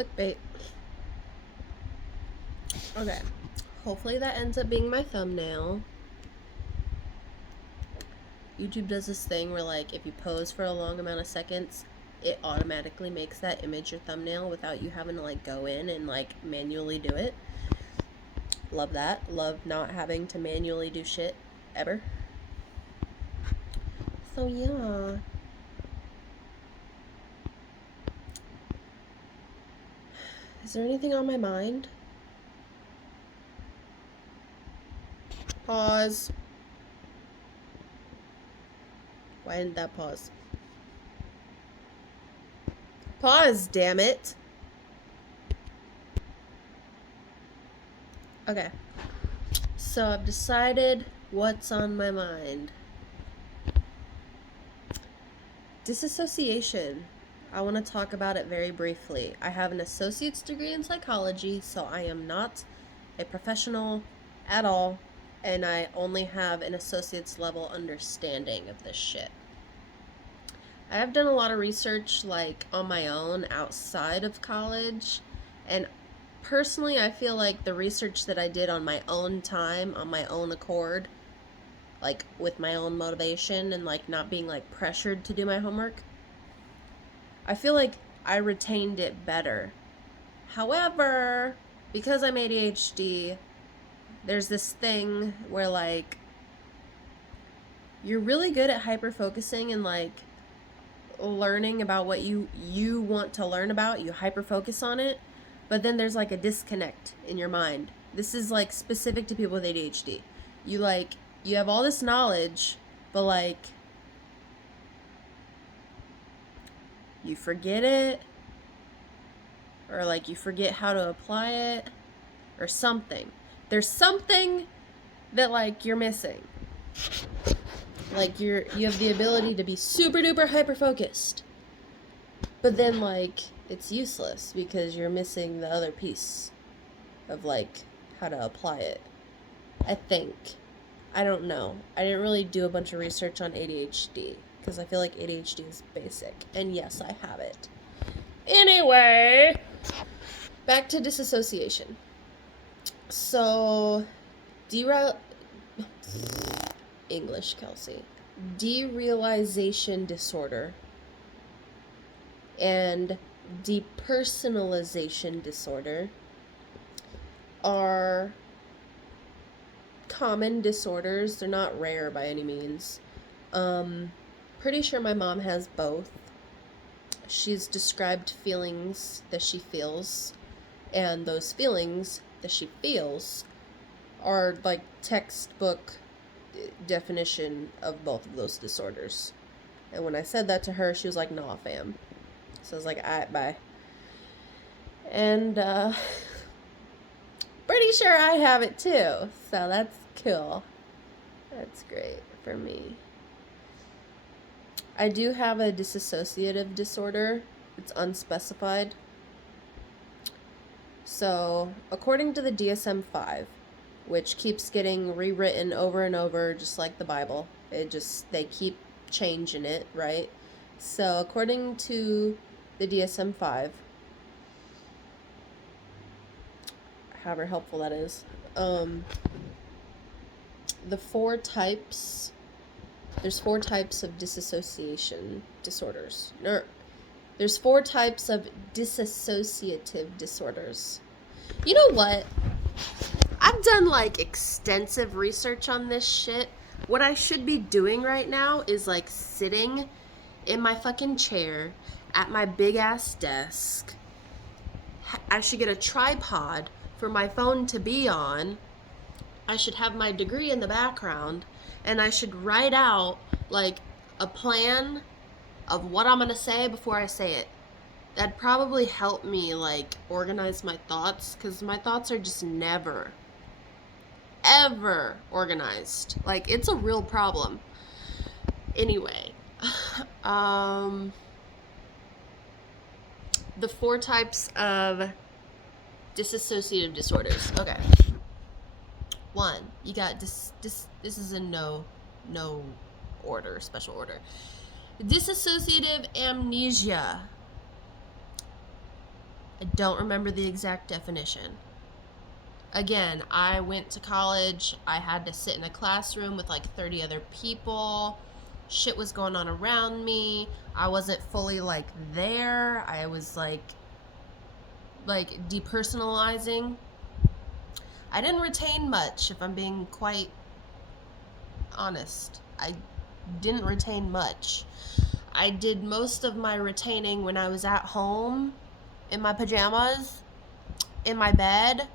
Clickbait. Okay. Hopefully that ends up being my thumbnail. YouTube does this thing where, like, if you pose for a long amount of seconds, it automatically makes that image your thumbnail without you having to, like, go in and, like, manually do it. Love that. Love not having to manually do shit ever. So, yeah. Is there anything on my mind? Pause. Why didn't that pause? Pause, damn it. Okay. So I've decided what's on my mind. Dissociation. I want to talk about it very briefly. I have an associate's degree in psychology, so I am not a professional at all, and I only have an associate's level understanding of this shit. I have done a lot of research, like, on my own outside of college, and personally, I feel like the research that I did on my own time, on my own accord, like, with my own motivation and, like, not being, like, pressured to do my homework, I feel like I retained it better. However, because I'm ADHD, there's this thing where, like, you're really good at hyper-focusing and, like, learning about what you want to learn about. You hyper-focus on it, but then there's, like, a disconnect in your mind. This is, like, specific to people with ADHD. You have all this knowledge, but, like, you forget it, or, like, you forget how to apply it, or something. There's something that, like, you're missing. Like, you have the ability to be super duper hyper focused, but then, like, it's useless because you're missing the other piece of, like, how to apply it. I think. I don't know. I didn't really do a bunch of research on ADHD because I feel like ADHD is basic. And yes, I have it. Anyway, back to dissociation. So, English, Kelsey. Derealization disorder and depersonalization disorder are common disorders. They're not rare by any means. Pretty sure my mom has both. She's described feelings that she feels, and those feelings that she feels are like textbook definition of both of those disorders. And when I said that to her, she was like, "Nah, fam." So I was like, "Alright, bye." And pretty sure I have it too, so that's cool. That's great for me. I do have a dissociative disorder. It's unspecified. So, according to the DSM-5, which keeps getting rewritten over and over, just like the Bible, they keep changing it, right? So, according to the DSM-5, however helpful that is, there's 4 types of dissociation disorders. There's 4 types of dissociative disorders. You know what? I've done, like, extensive research on this shit. What I should be doing right now is, like, sitting in my fucking chair at my big-ass desk. I should get a tripod for my phone to be on. I should have my degree in the background, and I should write out, like, a plan of what I'm gonna say before I say it. That'd probably help me, like, organize my thoughts, because my thoughts are just never, ever organized. Like, it's a real problem. Anyway, the 4 types of dissociative disorders. Okay. 1, you got this is in no order, special order. Dissociative amnesia. I don't remember the exact definition. Again, I went to college. I had to sit in a classroom with like 30 other people. Shit was going on around me. I wasn't fully like there. I was like depersonalizing. I didn't retain much, if I'm being quite honest. I didn't retain much. I did most of my retaining when I was at home, in my pajamas, in my bed,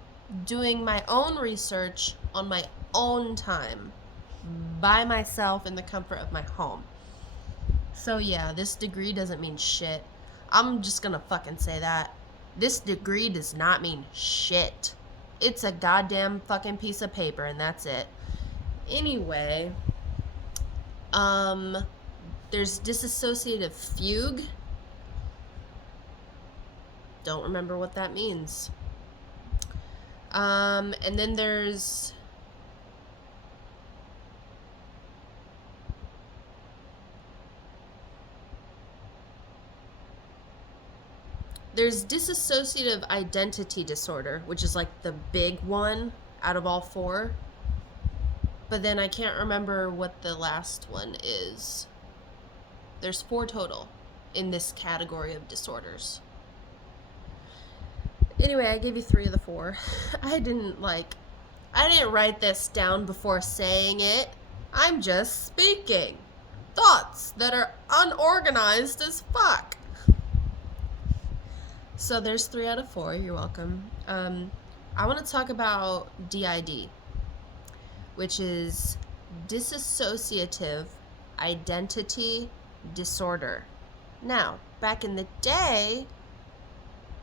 doing my own research on my own time, by myself in the comfort of my home. So yeah, this degree doesn't mean shit. I'm just gonna fucking say that. This degree does not mean shit. It's a goddamn fucking piece of paper and that's it. Anyway, there's dissociative fugue. Don't remember what that means. And then there's dissociative identity disorder, which is like the big one out of all four. But then I can't remember what the last one is. There's 4 total in this category of disorders. Anyway, I gave you 3 of the 4. I didn't write this down before saying it. I'm just speaking. Thoughts that are unorganized as fuck. So there's 3 out of 4. You're welcome. I want to talk about DID, which is dissociative identity disorder. Now, back in the day,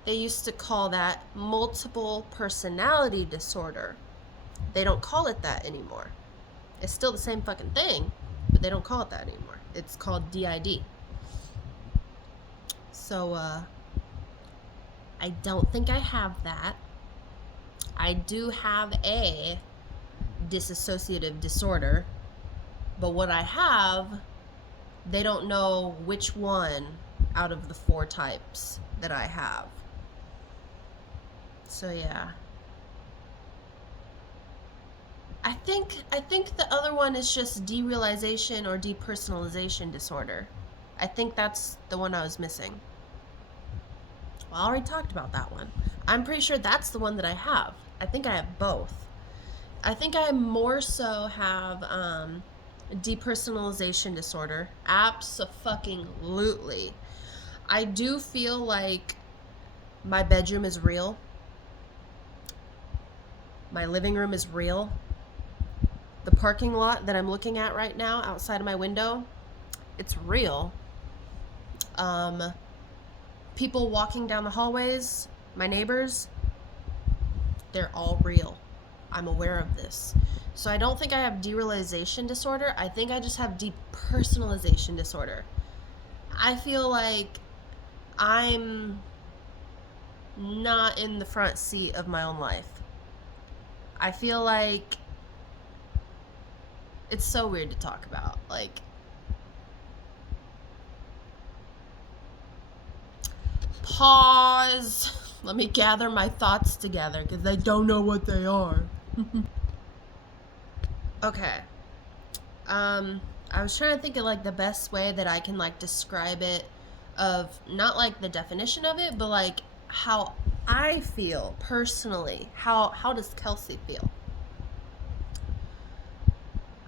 they used to call that multiple personality disorder. They don't call it that anymore. It's still the same fucking thing, but they don't call it that anymore. It's called DID. So, I don't think I have that. I do have a dissociative disorder, but what I have, they don't know which one out of the 4 types that I have. So yeah. I think the other one is just derealization or depersonalization disorder. I think that's the one I was missing. Well, I already talked about that one. I'm pretty sure that's the one that I have. I think I have both. I think I more so have depersonalization disorder. Abso-fucking-lutely. I do feel like my bedroom is real. My living room is real. The parking lot that I'm looking at right now outside of my window, it's real. People walking down the hallways, my neighbors, they're all real. I'm aware of this. So I don't think I have derealization disorder. I think I just have depersonalization disorder. I feel like I'm not in the front seat of my own life. I feel like it's so weird to talk about. Like, pause. Let me gather my thoughts together because I don't know what they are. Okay. I was trying to think of like the best way that I can like describe it, of not like the definition of it, but like how I feel personally. How does Kelsey feel?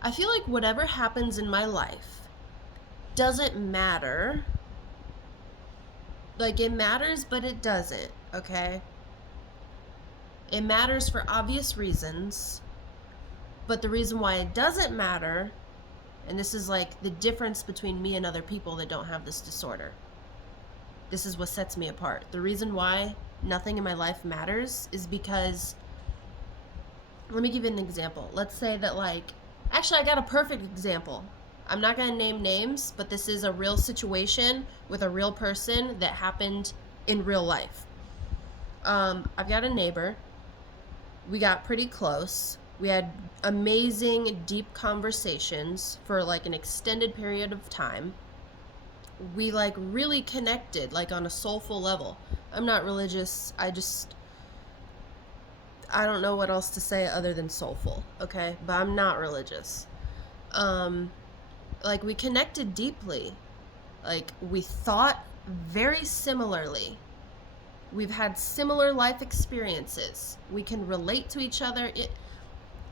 I feel like whatever happens in my life doesn't matter. Like, it matters, but it doesn't, okay? It matters for obvious reasons, but the reason why it doesn't matter, and this is like the difference between me and other people that don't have this disorder. This is what sets me apart. The reason why nothing in my life matters is because, let me give you an example. Let's say that actually I got a perfect example. I'm not going to name names, but this is a real situation with a real person that happened in real life. I've got a neighbor. We got pretty close. We had amazing, deep conversations for like an extended period of time. we like really connected, like on a soulful level. I'm not religious. I don't know what else to say other than soulful, okay? But I'm not religious. Like we connected deeply. Like we thought very similarly. We've had similar life experiences. We can relate to each other.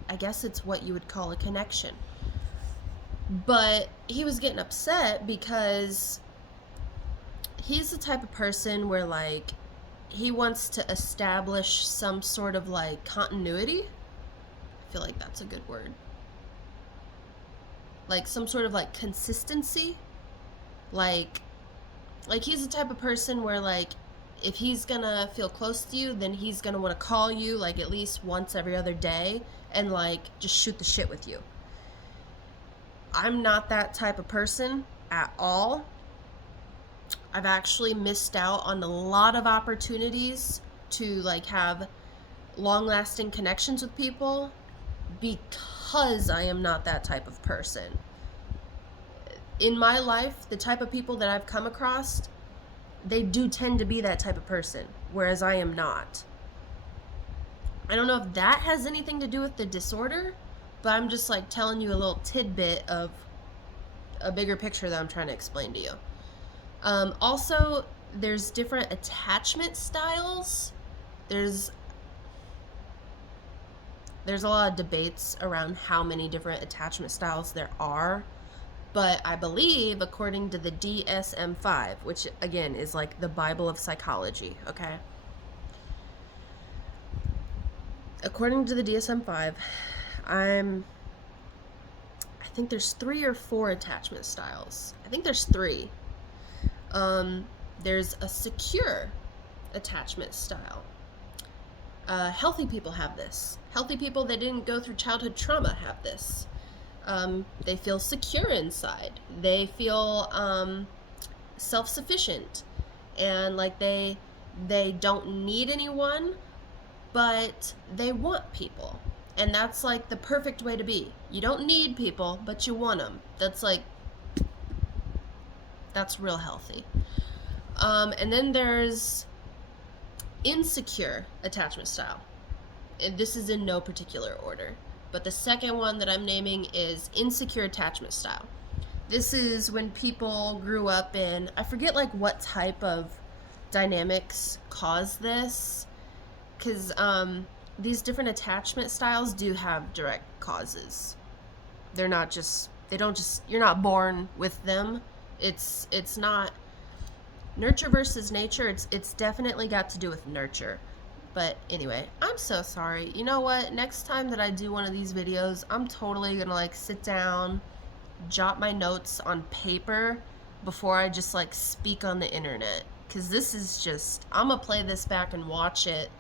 I guess it's what you would call a connection. But he was getting upset because he's the type of person where, like, he wants to establish some sort of, like, continuity. I feel like that's a good word. Like, some sort of, like, consistency. Like he's the type of person where, like, if he's gonna feel close to you, then he's gonna want to call you, like, at least once every other day and, like, just shoot the shit with you. I'm not that type of person at all. I've actually missed out on a lot of opportunities to, like, have long-lasting connections with people because I am not that type of person. In my life, the type of people that I've come across, they do tend to be that type of person, whereas I am not. I don't know if that has anything to do with the disorder, but I'm just, like, telling you a little tidbit of a bigger picture that I'm trying to explain to you. Also, there's different attachment styles. There's a lot of debates around how many different attachment styles there are. But I believe, according to the DSM-5, which, again, is like the Bible of psychology, okay? According to the DSM-5, I think there's 3 or 4 attachment styles. I think there's 3. There's a secure attachment style. Healthy people have this. Healthy people that didn't go through childhood trauma have this. They feel secure inside. They feel self-sufficient, and like they don't need anyone, but they want people, and that's like the perfect way to be. You don't need people, but you want them. That's real healthy. And then there's insecure attachment style, and this is in no particular order. But the second one that I'm naming is insecure attachment style. This is when people grew up in, I forget like what type of dynamics cause this, because these different attachment styles do have direct causes. You're not born with them. It's not nurture versus nature. It's definitely got to do with nurture. But anyway, I'm so sorry. You know what? Next time that I do one of these videos, I'm totally gonna like sit down, jot my notes on paper before I just like speak on the internet. Cause this is just, I'm gonna play this back and watch it.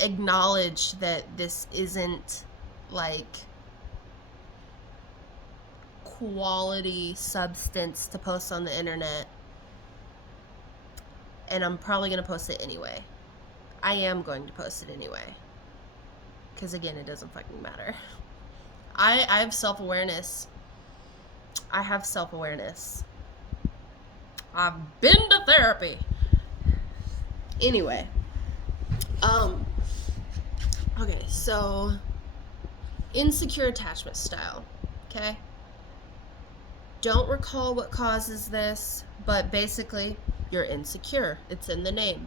Acknowledge that this isn't like quality substance to post on the internet. And I'm probably gonna post it anyway. I am going to post it anyway. Because again, it doesn't fucking matter. I have self-awareness. I have self-awareness. I've been to therapy. Anyway. Okay, so insecure attachment style. Okay? Don't recall what causes this, but basically, you're insecure. It's in the name.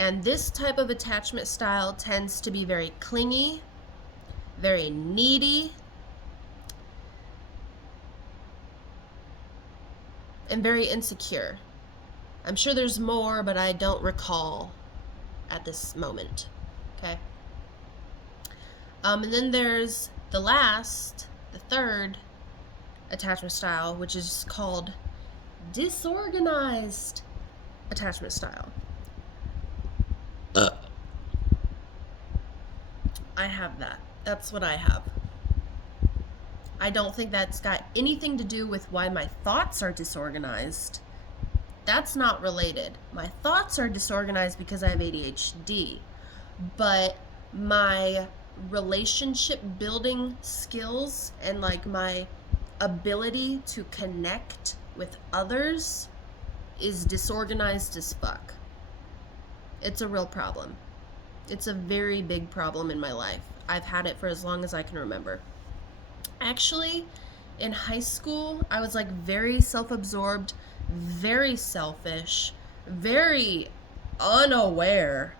And this type of attachment style tends to be very clingy, very needy, and very insecure. I'm sure there's more, but I don't recall at this moment. Okay? And then there's the third attachment style, which is called disorganized attachment style. I have that. That's what I have. I don't think that's got anything to do with why my thoughts are disorganized. That's not related. My thoughts are disorganized because I have ADHD. But my relationship building skills and like my ability to connect with others is disorganized as fuck. It's a real problem. It's a very big problem in my life. I've had it for as long as I can remember. Actually, in high school, I was like very self-absorbed, very selfish, very unaware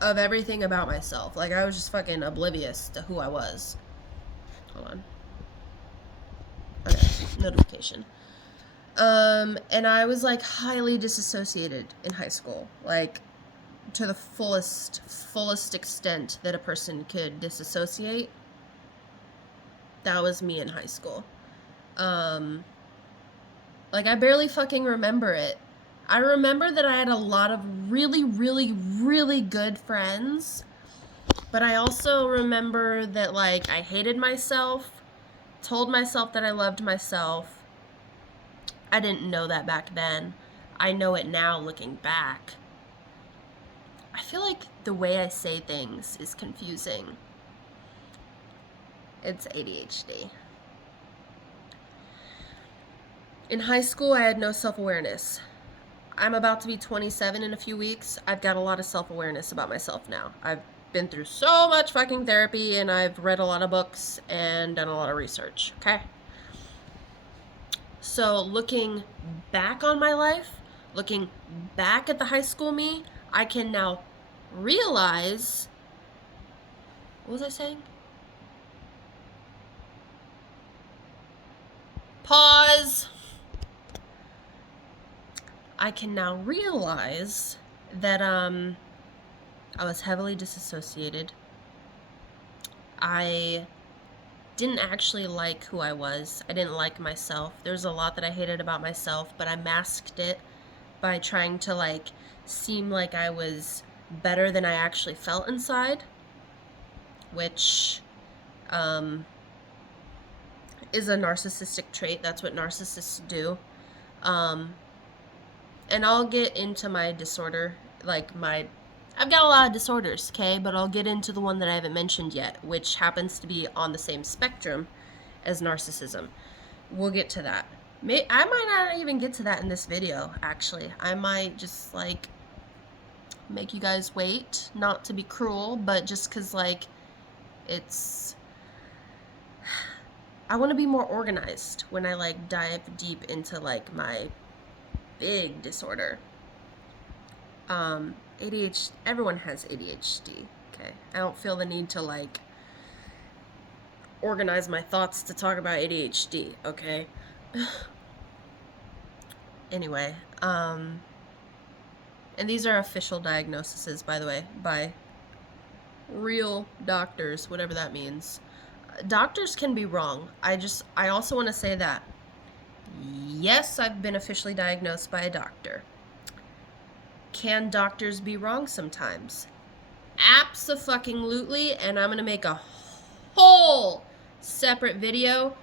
of everything about myself. Like, I was just fucking oblivious to who I was. Hold on. Okay, notification. And I was like highly disassociated in high school. Like, to the fullest extent that a person could disassociate. That was me in high school. Like, I barely fucking remember it. I remember that I had a lot of really, really, really good friends, but I also remember that, like, I hated myself, told myself that I loved myself. I didn't know that back then. I know it now looking back. I feel like the way I say things is confusing. It's ADHD. In high school, I had no self-awareness. I'm about to be 27 in a few weeks. I've got a lot of self-awareness about myself now. I've been through so much fucking therapy, and I've read a lot of books and done a lot of research, okay? So looking back on my life, looking back at the high school me, I can now realize, what was I saying? Pause. I can now realize that I was heavily disassociated. I didn't actually like who I was. I didn't like myself. There's a lot that I hated about myself, but I masked it by trying to, like, seem like I was better than I actually felt inside, which is a narcissistic trait. That's what narcissists do. And I'll get into my disorder, like I've got a lot of disorders, okay? But I'll get into the one that I haven't mentioned yet, which happens to be on the same spectrum as narcissism. We'll get to that. I might not even get to that in this video, actually. I might just, like, make you guys wait, not to be cruel, but just because, like, I want to be more organized when I, like, dive deep into, like, my big disorder. ADHD, everyone has ADHD, okay? I don't feel the need to, like, organize my thoughts to talk about ADHD, okay? Anyway, and these are official diagnoses, by the way, by real doctors, whatever that means. Doctors can be wrong. I also want to say that, yes, I've been officially diagnosed by a doctor. Can doctors be wrong sometimes? Abso-fucking-lutely, and I'm going to make a whole separate video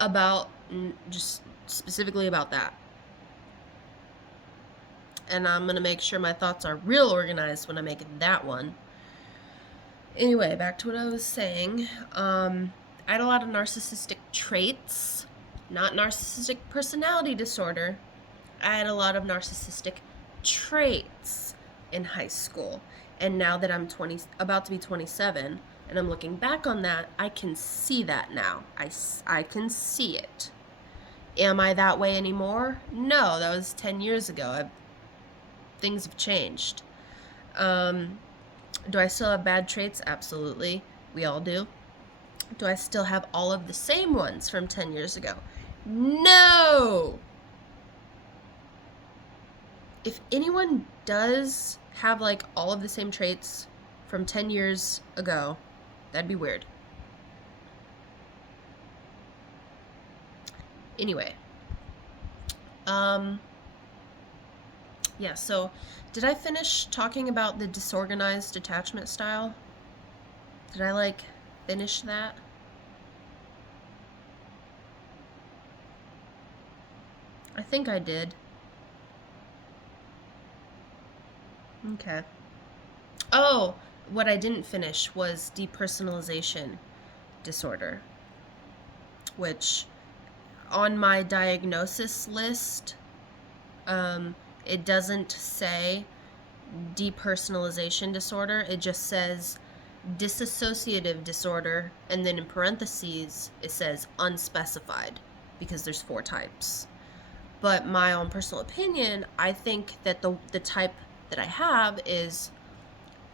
about, just specifically about that. And I'm going to make sure my thoughts are real organized when I make that one. Anyway, back to what I was saying. I had a lot of narcissistic traits, not narcissistic personality disorder. I had a lot of narcissistic traits in high school. And now that I'm about to be 27, and I'm looking back on that, I can see that now. I can see it. Am I that way anymore? No, that was 10 years ago. Things have changed. Do I still have bad traits? Absolutely. We all do. Do I still have all of the same ones from 10 years ago? No! If anyone does have, like, all of the same traits from 10 years ago, that'd be weird. Anyway. Yeah, so did I finish talking about the disorganized attachment style? Did I, like, finish that? I think I did. Okay. Oh, what I didn't finish was depersonalization disorder, which on my diagnosis list, it doesn't say depersonalization disorder. It just says dissociative disorder, and then in parentheses it says unspecified, because there's 4 types. But my own personal opinion, I think that the type that I have is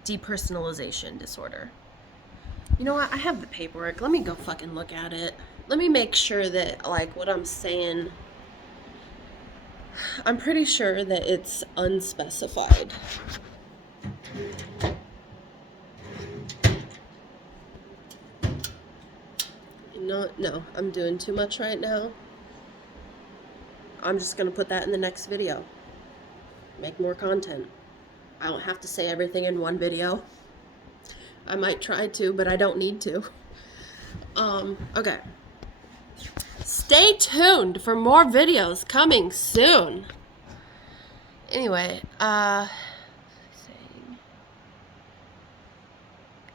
depersonalization disorder. You know what? I have the paperwork. Let me go fucking look at it. Let me make sure that, like, what I'm saying, I'm pretty sure that it's unspecified. No, I'm doing too much right now. I'm just going to put that in the next video. Make more content. I don't have to say everything in one video. I might try to, but I don't need to. Okay. Stay tuned for more videos coming soon. Anyway,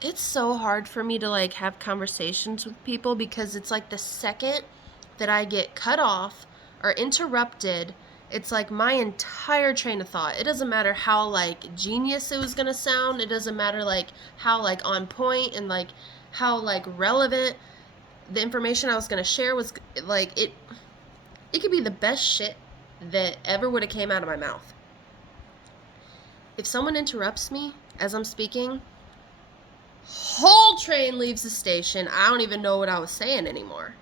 it's so hard for me to, like, have conversations with people, because it's like the second that I get cut off or interrupted, it's like my entire train of thought. It doesn't matter how, like, genius it was gonna sound. It doesn't matter, like, how, like, on point and, like, how, like, relevant the information I was gonna share was. Like, it could be the best shit that ever would have came out of my mouth. If someone interrupts me as I'm speaking, whole train leaves the station. I don't even know what I was saying anymore.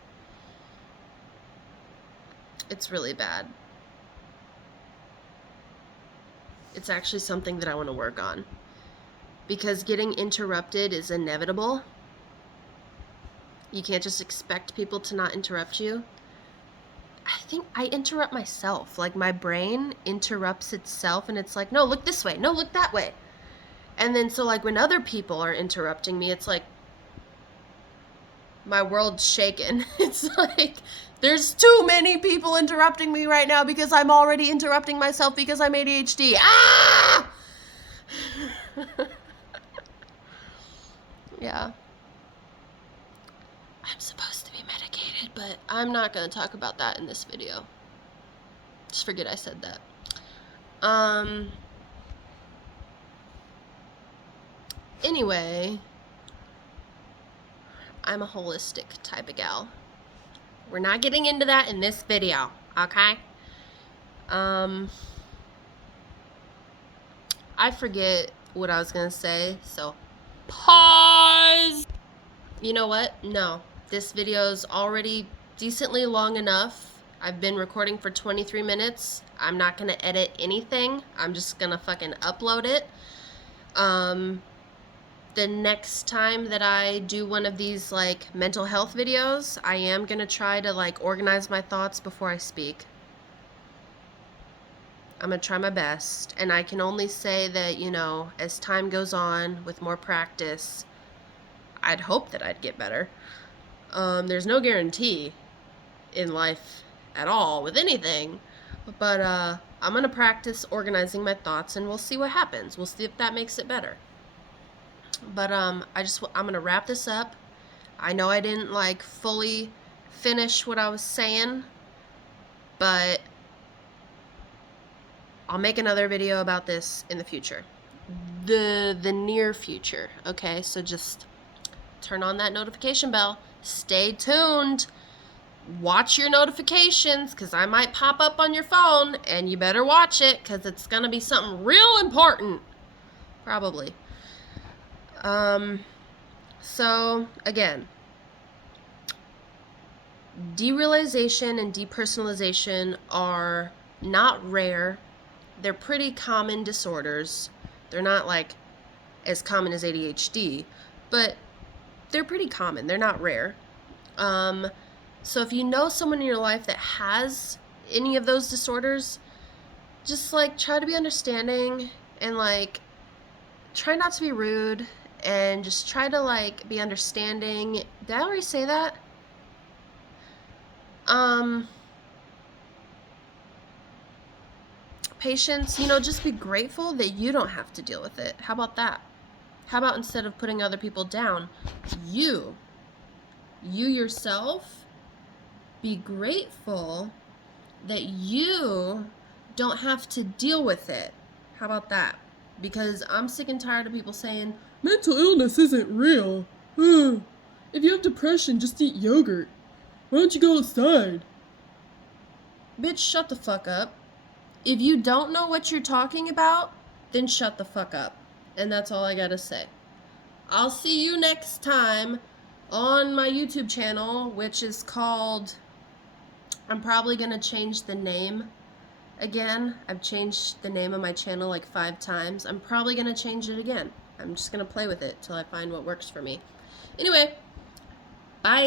It's really bad. It's actually something that I want to work on, because getting interrupted is inevitable. You can't just expect people to not interrupt you. I think I interrupt myself. Like, my brain interrupts itself, and it's like, no, look this way. No, look that way. And then, so, like, when other people are interrupting me, it's like my world's shaken. It's like, there's too many people interrupting me right now, because I'm already interrupting myself because I'm ADHD. Ah! Yeah. I'm supposed to be medicated, but I'm not going to talk about that in this video. Just forget I said that. Anyway, I'm a holistic type of gal. We're not getting into that in this video, okay? I forget what I was gonna say, so pause. You know what? No, this video's already decently long enough. I've been recording for 23 minutes. I'm not gonna edit anything. I'm just gonna fucking upload it. The next time that I do one of these, like, mental health videos, I am gonna try to, like, organize my thoughts before I speak. I'm gonna try my best, and I can only say that, you know, as time goes on with more practice, I'd hope that I'd get better. There's no guarantee in life at all with anything, but I'm gonna practice organizing my thoughts, and we'll see what happens. We'll see if that makes it better. But I'm gonna wrap this up. I know I didn't, like, fully finish what I was saying, but I'll make another video about this in the future. The near future, okay? So just turn on that notification bell. Stay tuned. Watch your notifications, because I might pop up on your phone, and you better watch it, because it's gonna be something real important. Probably. So, again, derealization and depersonalization are not rare. They're pretty common disorders. They're not, like, as common as ADHD, but they're pretty common. They're not rare. So if you know someone in your life that has any of those disorders, just, like, try to be understanding, and, like, try not to be rude, and just try to, like, be understanding. Did I already say that? Patience, you know, just be grateful that you don't have to deal with it. How about that? How about, instead of putting other people down, you yourself, be grateful that you don't have to deal with it. How about that? Because I'm sick and tired of people saying, mental illness isn't real. If you have depression, just eat yogurt. Why don't you go outside? Bitch, shut the fuck up. If you don't know what you're talking about, then shut the fuck up. And that's all I gotta say. I'll see you next time on my YouTube channel, which is called... I'm probably gonna change the name again. I've changed the name of my channel like 5 times. I'm probably gonna change it again. I'm just gonna play with it till I find what works for me. Anyway, bye!